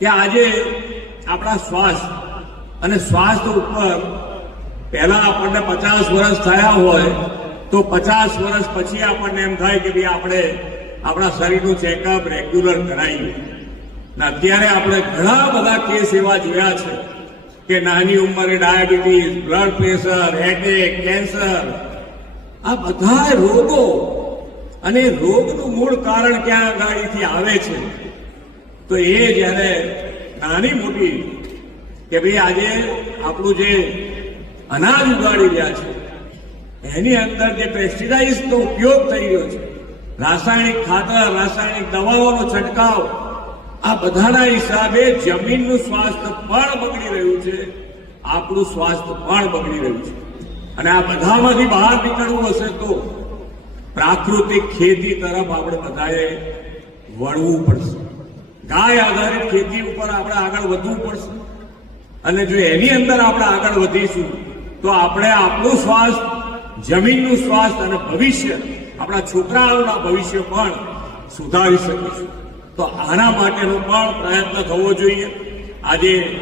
કે આજે આપણા સ્વાસ્થ્ય અને સ્વાસ્થ્ય ઉપર પહેલા આપણને પચાસ વર્ષ થયા હોય, તો પચાસ વર્ષ પછી આપણને એમ થાય કે ભાઈ આપણે આપણા શરીરનું ચેકઅપ રેગ્યુલર કરાવીએ ને અત્યારે આપણે ઘણા બધા કેસ એવા જોયા છે કે નાની ઉંમરે diabetes blood pressure headache cancer આ બધા રોગો અને રોગનું મૂળ કારણ ક્યાં ગાડીથી આવે છે? તો એ જ્યારે નાની મોટી કે ભાઈ આજે આપણું જે અનાજ ઉગાડી રહ્યા છે, એની અંદર જે પેસ્ટિસાઇડ્સનો ઉપયોગ થઈ રહ્યો છે, રાસાયણિક ખાતર, રાસાયણિક દવાઓનો છંટકાવ, આ બધાના હિસાબે જમીનનું સ્વાસ્થ્ય પણ બગડી રહ્યું છે, આપણું સ્વાસ્થ્ય પણ બગડી રહ્યું છે. અને આ બધામાંથી બહાર નીકળવું હશે તો પ્રાકૃતિક ખેતી તરફ આપણે બધાએ વળવું પડશે. ગાય આધારિત ખેતી ઉપર આપણે આગળ વધવું પડશે. અને જો એની અંદર આપણે આગળ વધીશું, તો આપણે આપણું સ્વાસ્થ્ય જમીનનું સ્વાસ્થ્ય અને ભવિષ્ય, આપણા છોકરાઓના ભવિષ્ય પણ સુધારી શકીશું. તો આના માટેનો પણ પ્રયત્ન થવો જોઈએ. આજે